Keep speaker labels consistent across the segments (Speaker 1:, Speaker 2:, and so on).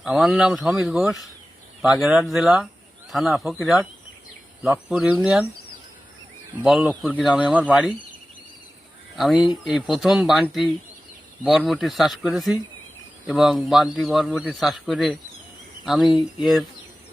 Speaker 1: আমার নাম সমীর ঘোষ, বাগেরহাট জেলা, থানা ফকিরহাট, লক্ষপুর ইউনিয়ন, বল্লভপুর গ্রামে আমার বাড়ি। আমি এই প্রথম বানটি বরবটির চাষ করেছি এবং বানটি বরবটির চাষ করে আমি এর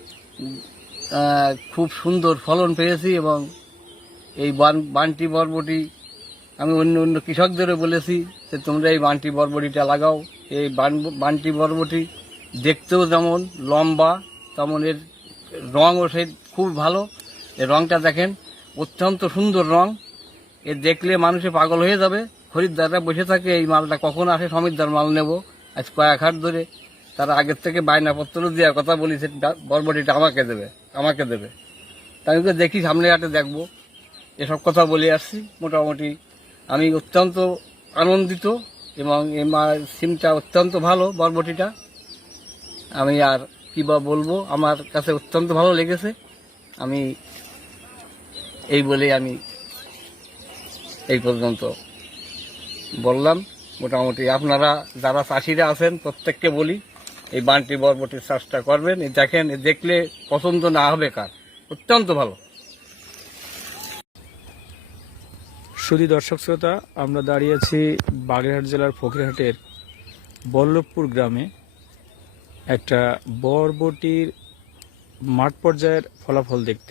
Speaker 1: খুব সুন্দর ফলন পেয়েছি এবং এই বানটি বরবটি আমি অন্য অন্য কৃষকদেরও বলেছি যে তোমরা এই বানটি বরবটিটা লাগাও। এই বানটি বরবটি দেখতেও যেমন লম্বা, তেমন এর রঙও সেই খুব ভালো। এর রঙটা দেখেন, অত্যন্ত সুন্দর রং। এ দেখলে মানুষে পাগল হয়ে যাবে। খরিদ্দাররা বসে থাকে এই মালটা কখন আসে, সমীরদার মাল নেব। আজ কয়েক হাট ধরে তারা আগের থেকে বায়নাপত্র দেওয়ার কথা বলেছে, বরবটিটা আমাকে দেবে। তাই আমি দেখি সামনে হাটে দেখবো, এসব কথা বলে আসছি। মোটামুটি আমি অত্যন্ত আনন্দিত এবং এই সিমটা অত্যন্ত ভালো, বরবটিটা। আমি আর কি বা বলবো, আমার কাছে অত্যন্ত ভালো লেগেছে। আমি এই বলে আমি এই পর্যন্ত বললাম। মোটামুটি আপনারা যারা চাষিরা আছেন প্রত্যেককে বলি এই বানটি বরবটির চাষটা করবেন। এই দেখেন, দেখলে পছন্দ না হবে কার, অত্যন্ত ভালো।
Speaker 2: সুধী দর্শক শ্রোতা, আমরা দাঁড়িয়ে আছি বাগেরহাট জেলার ফকিরহাটের বল্লভপুর গ্রামে। একটা বরবটির মাঠ পর্যায়ের ফলাফল দেখতে।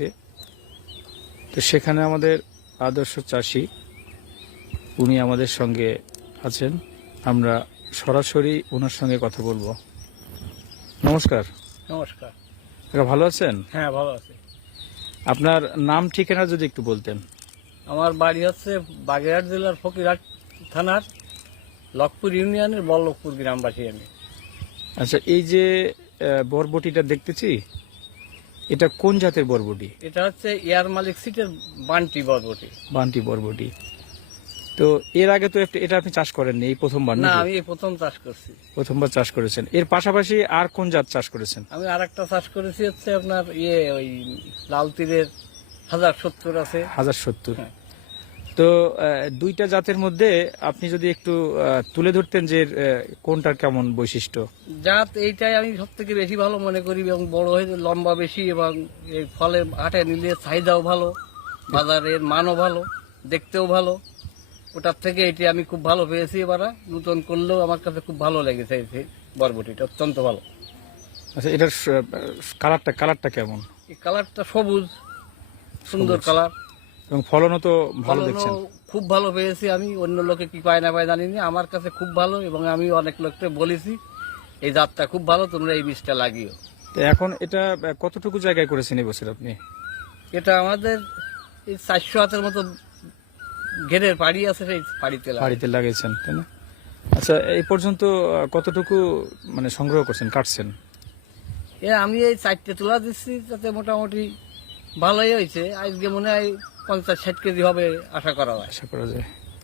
Speaker 2: তো সেখানে আমাদের আদর্শ চাষি উনি আমাদের সঙ্গে আছেন। আমরা সরাসরি ওনার সঙ্গে কথা বলবো। নমস্কার।
Speaker 1: নমস্কার।
Speaker 2: ভালো আছেন?
Speaker 1: হ্যাঁ, ভালো আছে।
Speaker 2: আপনার নাম ঠিকানা যদি একটু বলতেন।
Speaker 1: আমার বাড়ি হচ্ছে বাগেরহাট জেলার ফকিরহাট থানার লক্ষপুর ইউনিয়নের বল্লভপুর গ্রামবাসী আমি।
Speaker 2: আচ্ছা, এই যে বরবটিটা দেখতেছি, এটা কোন জাতের বরবটি?
Speaker 1: এটা হচ্ছে এয়ার মালিক সিটের বানটি বরবটি।
Speaker 2: বানটি বরবটি। তো এর আগে তো এটা আপনি চাষ করেননি, এই প্রথমবার?
Speaker 1: না, আমি এই প্রথম চাষ করছি।
Speaker 2: প্রথমবার চাষ করেছেন। এর পাশাপাশি আর কোন জাত চাষ করেছেন?
Speaker 1: আমি আর একটা চাষ করেছি হচ্ছে আপনার ওই লাল তীরের 1070 আছে।
Speaker 2: 1070।
Speaker 1: হ্যাঁ।
Speaker 2: তো দুইটা জাতের মধ্যে আপনি যদি একটু তুলে ধরতেন যে কোনটার কেমন বৈশিষ্ট্য?
Speaker 1: জাত এইটাই আমি সব থেকে বেশি ভালো মনে করি এবং বড় হয়ে লম্বা বেশি এবং এই ফলের হাটে নিলে চাহিদাও ভালো, বাজারের মানও ভালো, দেখতেও ভালো। ওটার থেকে এটি আমি খুব ভালো পেয়েছি। এবার নতুন করলেও আমার কাছে খুব ভালো লেগেছে এই বরবটিটা, অত্যন্ত ভালো।
Speaker 2: আচ্ছা, এটার কালারটা কেমন?
Speaker 1: এই কালারটা সবুজ, সুন্দর কালার
Speaker 2: এবং ফলনও তো ভালো দেখছেন।
Speaker 1: খুব ভালো পেয়েছি আমি। অন্য লোকে কি পায় না পায় জানি না, আমার কাছে খুব ভালো এবং আমি অনেক লোককে বলেছি এই জাতটা খুব ভালো, তোমরা এই বীজটা লাগিও।
Speaker 2: তো এখন এটা কতটুকু জায়গায় করেছেন এবছর আপনি?
Speaker 1: এটা আমাদের এই 400 হাতের মতো ঘেরের বাড়ি আছে, সেই বাড়িতে
Speaker 2: লাগিয়েছেন, তাই না? আচ্ছা, এই পর্যন্ত কতটুকু মানে সংগ্রহ করছেন, কাটছেন?
Speaker 1: আমি এই 4টে তোলা দিচ্ছি, তাতে মোটামুটি ভালোই হয়েছে। আজকে মনে হয় 50-60 কেজি হবে আশা করা যায়।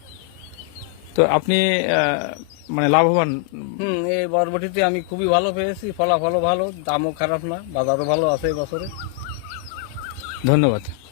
Speaker 2: তো আপনি মানে লাভবান?
Speaker 1: এই বরবটিতে আমি খুবই ভালো পেয়েছি, ফলাফলও ভালো, দামও খারাপ না, বাজারও ভালো আছে এই বছরে।
Speaker 2: ধন্যবাদ।